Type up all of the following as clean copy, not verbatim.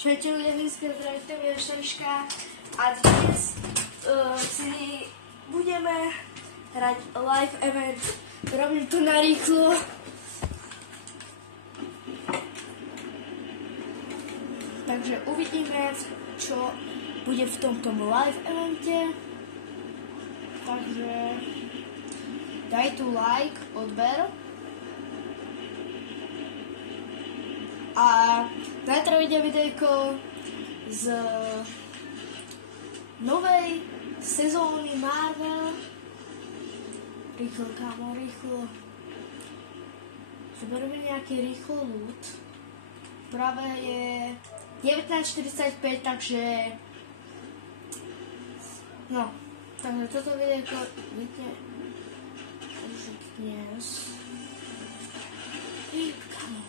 Čujete ľudia, dneska zdravím, je Šariška a dnes si budeme hrať live event. Robím to narýchlo. Takže uvidíme, čo bude v tomto live evente. Takže daj tu like, odber. A zajtra vyjde videjko z novej sezóny Marvel. Rýchlo, kámo, rýchlo. Zoberieme nejaký rýchlo loot. Práve je 19:45, takže... No, takže toto videjko vidíte už dnes. Kámo,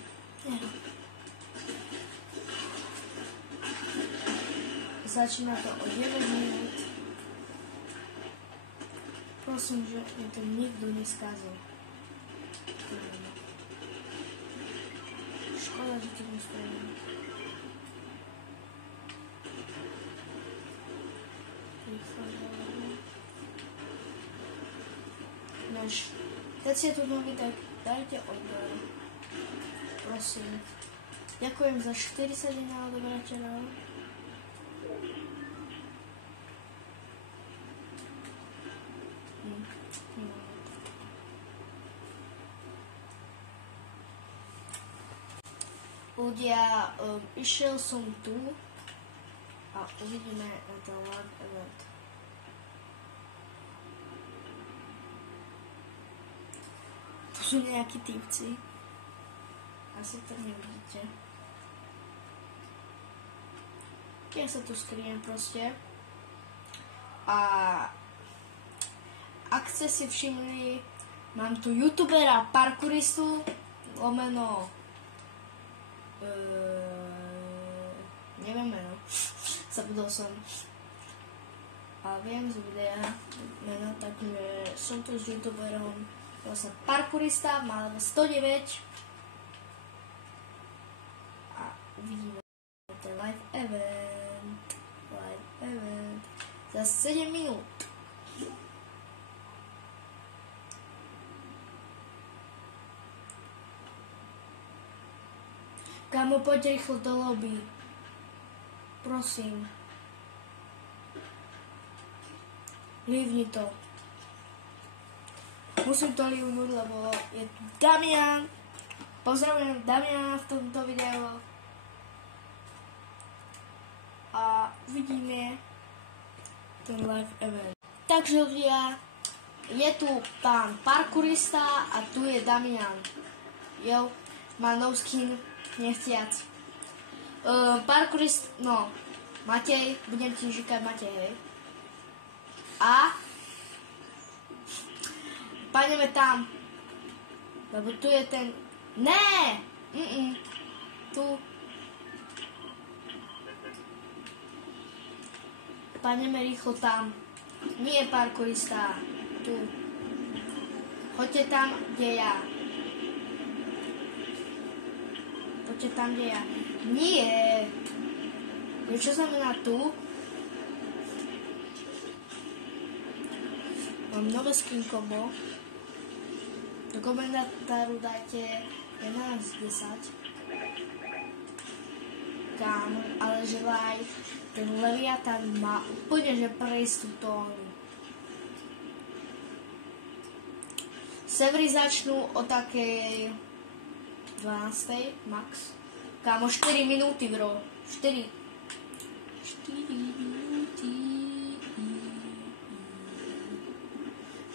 Začína to o 9 minút. Prosím, že mi to nikto neskázal. Škoda, že to nespravím. Než keď ste tu noví, tak dajte odber. Prosím. Ďakujem za 41 odobrateľov. Ľudia, išiel som tu a uvidíme na ten live event. Tu sú nejakí týpci. Asi to nevidíte. Ja sa tu skriem proste. A ak ste si všimli, mám tu youtubera, parkouristu, lomeno neviem meno, zabudol som. A viem z videa meno, takže som tu s youtuberom, vlastne parkourista, má 109. A uvidíme ten live event. Za 7 minút. Kámo, poď rýchlo do lobby. Prosím. Livni to. Musím to livnúť, lebo je tu Damian. Pozdravujem Damiana v tomto videu. A uvidíme ten live event. Takže ľudia, je tu pán parkourista a tu je Damian. Jo, má no skin. Nechciac. Parkourist, no, Matej, budem ti říkať Matej, hej. A pôjdeme tam, lebo tu je ten, ne, tu. Pôjdeme rýchlo tam, nie je parkourista, tu. Choďte tam, kde ja. Poďte tam, kde ja. Nie. Čo znamená tu? Mám nové skin combo. Do komentáru dajte 11-10. Kam, ale že live, ten Leviathan má úplne že prejstú tónu. Servery začnú o takej 12. max. Kámo, 4 minúty, bro. 4 minúty.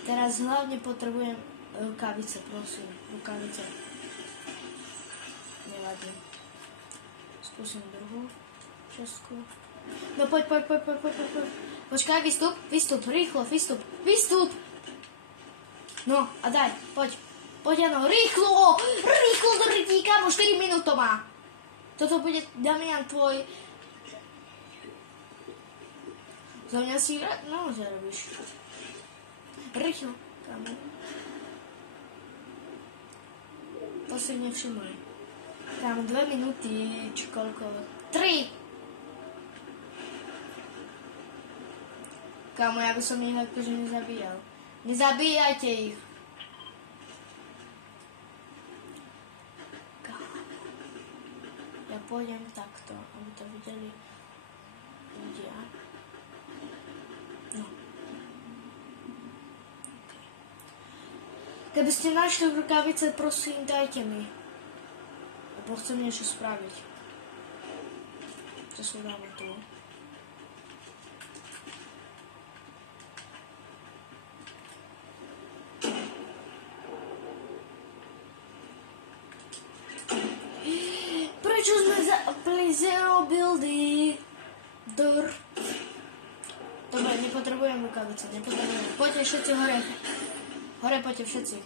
Teraz hlavne potrebujem rukavice, prosím. Rukavice. Nevadí. Skúsim druhú časku. No poď. Počkaj, vystup, rýchlo, vystup. No, a daj, poď. Poď, ano, rýchlo do rytí, kámo, 4 minút to má. Toto bude, Damian, tvoj... Za mňa si naozaj robíš. Rýchlo, kámo. To si nevšimuj. Kámo, 2 minúty, či koľko? 3, Kámo, ja by som ich akože nezabíjal. Nezabíjajte ich. Kámo. Ja pôjdem takto, aby to videli ľudia. No. Keby ste našli rukavice, prosím, dajte mi. Lebo chcem niečo spraviť. To sa dáme tu. Prečo sme zapli zero builder? Dobre, nepotrebujem rukavice, nepotrebujem. Poďte všetci hore. Hore poďte všetci.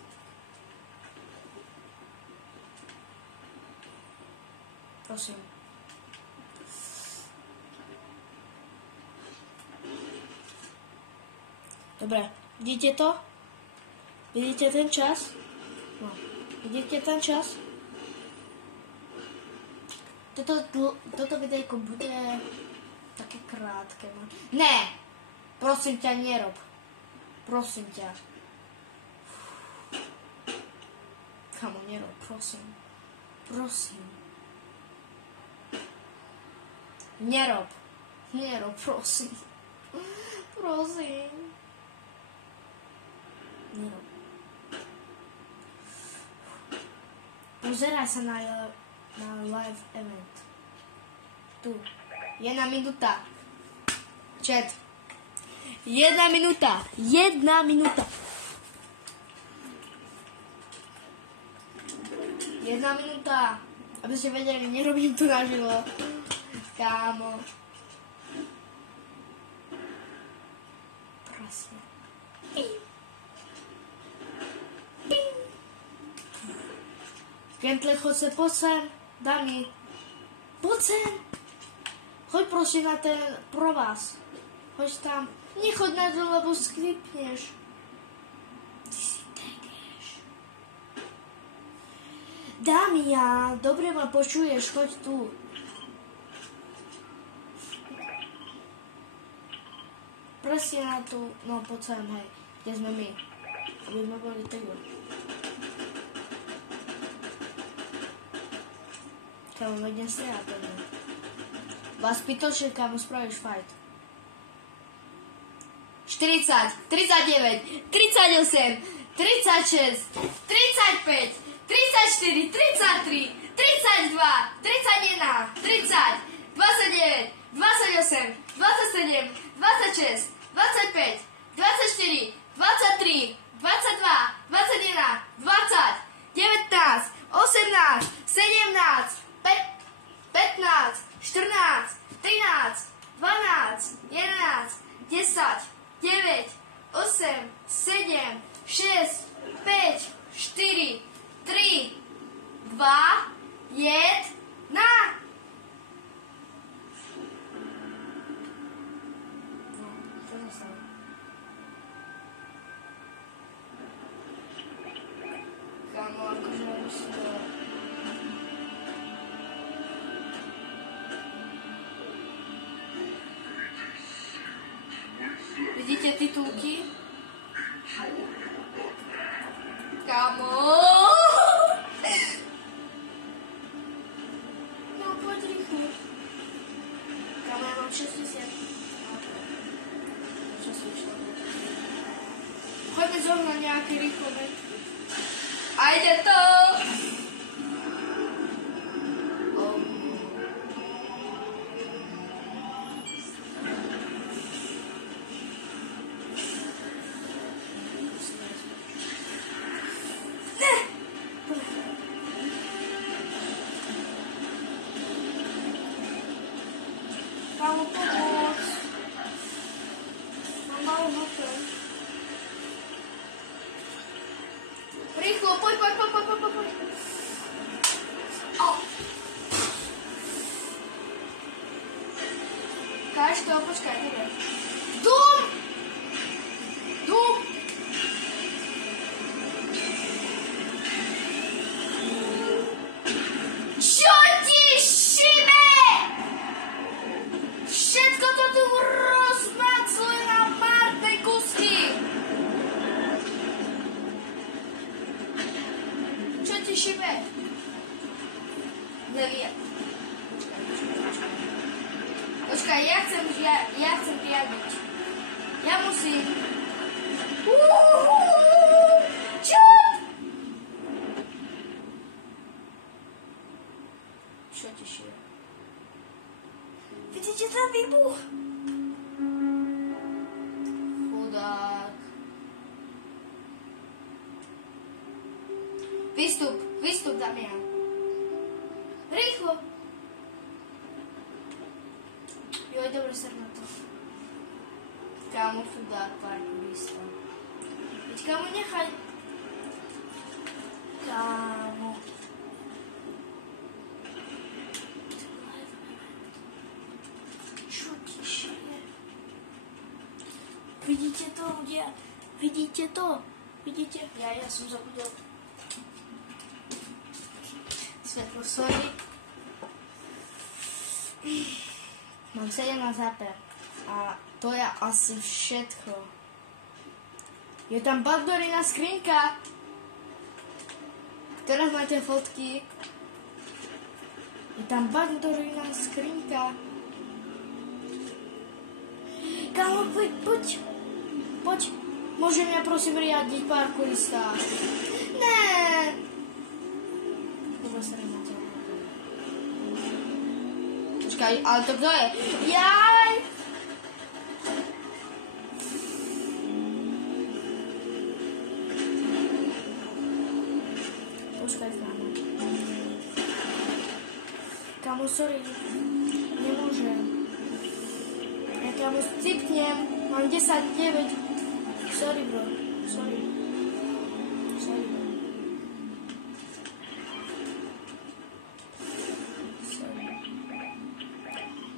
Prosím. Dobre, vidíte to? Vidíte ten čas? No, vidíte ten čas? Toto videjko bude také krátke. Ne! Prosím ťa, nerob. Prosím ťa. Kamo, nerob, prosím. Prosím. Nerob. Nerob, prosím. Prosím. Nerob. Pozeraj sa na live event. Tu. 1 minúta. Chat. 1 minúta. 1 minúta. 1 minúta. Aby ste vedeli, nerobím to naživo. Kámo. Prosím. Gentle, choď se, poď sem. Dani. Poď sem. Choď prosím na ten pro vás. Choď tam. Nechoď na to, lebo skripneš. Ty si tekeš. Damia, dobre ma počuješ, choď tu. Presne na tu, no poď sem, hej. Kde sme my? Aby sme boli tego. Kámo, vedem si ja to. Vás pýtočne, kámo, spravíš fight. 40, 39, 38, 36, 35, 34, 33, 32, 31, 30, 29, 28, 27, 26, 25, 24, 23, 22, 21, 20, 19, 18, 17, 15, 14, 13, 12, 11, 10, 9, 8, 7, 6, 5, 4, 3, 2, 1. Kámo, akože už to... Vidíte titulky? Kámo! No, poď rýchlo. Kámo, ja mám 60. Čo si išlo? Choďme zo mnou nejaké rýchlo metky. A ide to! Kámo, pomoc. Mám malú hopę. Rýchlo, poď. Au. Kážko, počkaj, dobre. Dum! Čo ti šibe? Všetko to tu rozmacuje na pár Počkaj, ja chcem riadiť. Ja musím. Čo? Čo tešie? Vidíte ten výbuch? Chudák. Vystup, Damian. Rýchlo. Joj, dobre sa na to. Kámo, chudák, parkourista. Veď kámo, nechaj. Kámo. Čo tišie? Vidíte to, ľudia? Vidíte to? Vidíte? Ja som zabudol. Svetlo, sorry. Mám 17 HP. A to je asi všetko. Je tam backdoorina skrinka. Teraz máte fotky. Je tam backdoorina skrinka. Kámo, poď. Môžem ja prosím riadiť, parkourista. Ne. Dobre sa na to. Počkaj, ale to kto je? Jaj! Počkaj, kámo. Kámo, sorry. Nemôžem. Ja kámo cipnem. Mám 10-9. Sorry, bro. Sorry.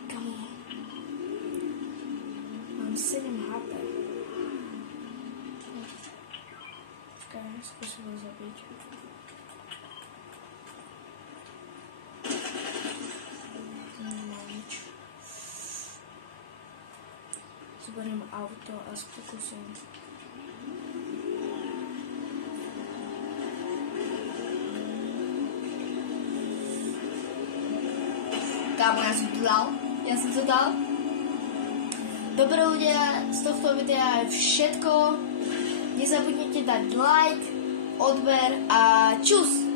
Kámo. Mám 7 HP. Počkaj, skúsim ho zabiť. Nemám nič. Zoberiem auto a skúsim. Kámo, ja som to dal. Dobre ľudia, z tohto videa je všetko. Nezabudnite dať like, odber a čus!